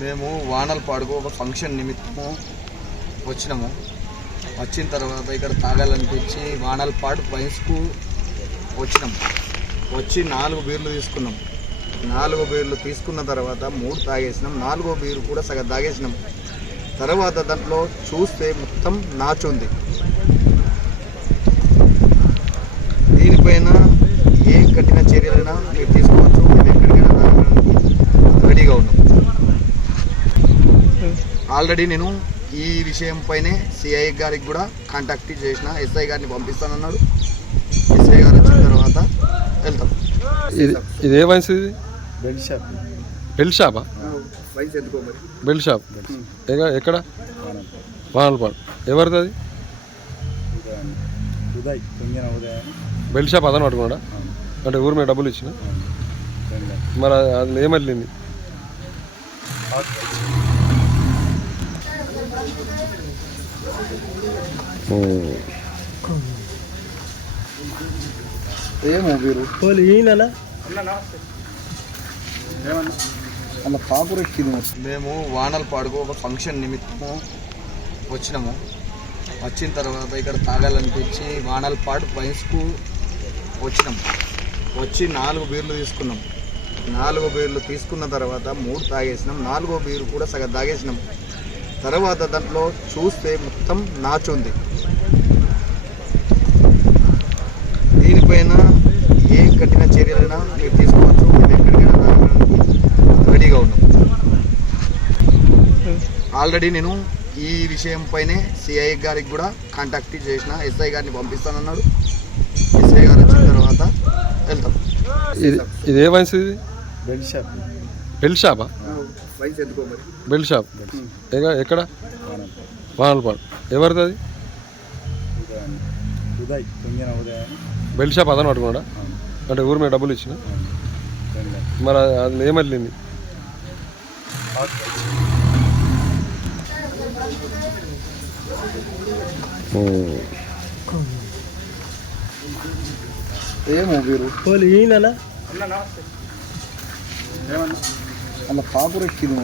మేము వానలపాడుకు ఒక ఫంక్షన్ నిమిత్తము వచ్చినాము. వచ్చిన తర్వాత ఇక్కడ తాగాలనిపించి వానలపాడు వైన్స్కు వచ్చినాము. వచ్చి 4 బీర్లు తీసుకున్నాం. 4 బీర్లు తీసుకున్న తర్వాత 3 తాగేసినాం. 4వ బీరు కూడా సగం తాగేసినాం. తర్వాత దాంట్లో చూస్తే మొత్తం నాచు ఉంది. దీనిపైన ఏ కఠిన చర్యలైనా మీరు తీసుకోవచ్చు. మేము ఎక్కడికైనా తాగడానికి రెడీగా ఉన్నాం. ఆల్రెడీ నేను ఈ విషయం పైనే సిఐ గారికి కూడా కాంటాక్ట్ చేసిన. ఎస్ఐ గారిని పంపిస్తానన్నాడు. ఎస్ఐ గారు వచ్చిన తర్వాత వెళ్తాం. ఇదే వైన్స్ ఇది బెల్ట్ షాప్. బెల్ట్ షాపా? వైన్స్ ఎందుకో మరి. బెల్ట్ షాప్ ఎక్కడ? వానలపాడు. ఎవరిది అది? ఉదయ్ బెల్ట్ షాప్ అతను పట్టుకున్నాడా? అంటే ఊరి మీద డబ్బులు ఇచ్చిన మరి అది ఏమల్లింది? ఏమో వీరు అలా కాపురు ఎక్కింది. మేము వానలపాడుకు ఒక ఫంక్షన్ నిమిత్తము వచ్చినాము. వచ్చిన తర్వాత ఇక్కడ తాగాలనిపించి వానలపాడు వైన్స్కు వచ్చినాము. వచ్చి 4 బీర్లు తీసుకున్నాం. 4 బీర్లు తీసుకున్న తర్వాత 3 తాగేసినాం. 4వ బీరు కూడా సగం తాగేసినాం. తర్వాత దాంట్లో చూస్తే మొత్తం నాచు ఉంది. దీనిపైన ఏ కఠిన చర్యలైనా మీరు తీసుకోవచ్చు. మేము ఎక్కడికైనా తాగడానికి రెడీగా ఉన్నాం. ఆల్రెడీ నేను ఈ విషయం పైనే సిఐ గారికి కూడా కాంటాక్ట్ చేసిన. ఎస్ఐ గారిని పంపిస్తానన్నాడు. ఎస్ఐ గారు వచ్చిన తర్వాత వెళ్తాం. ఇదే వైన్స్ ఇది బెల్ట్ షాప్. బెల్ట్ షాపా? వైన్స్ ఎందుకో మరి. బెల్ట్ షాప్ ఎక్కడ? వానలపాడు. ఎవరిది అది? ఉదయ్ బెల్ట్ షాప్ అతను పట్టుకున్నాడా? అంటే ఊరి మీద డబ్బులు ఇచ్చిన మరి అది ఏమల్లింది? ఏమో వీరు అలా కాపురు ఎక్కింది.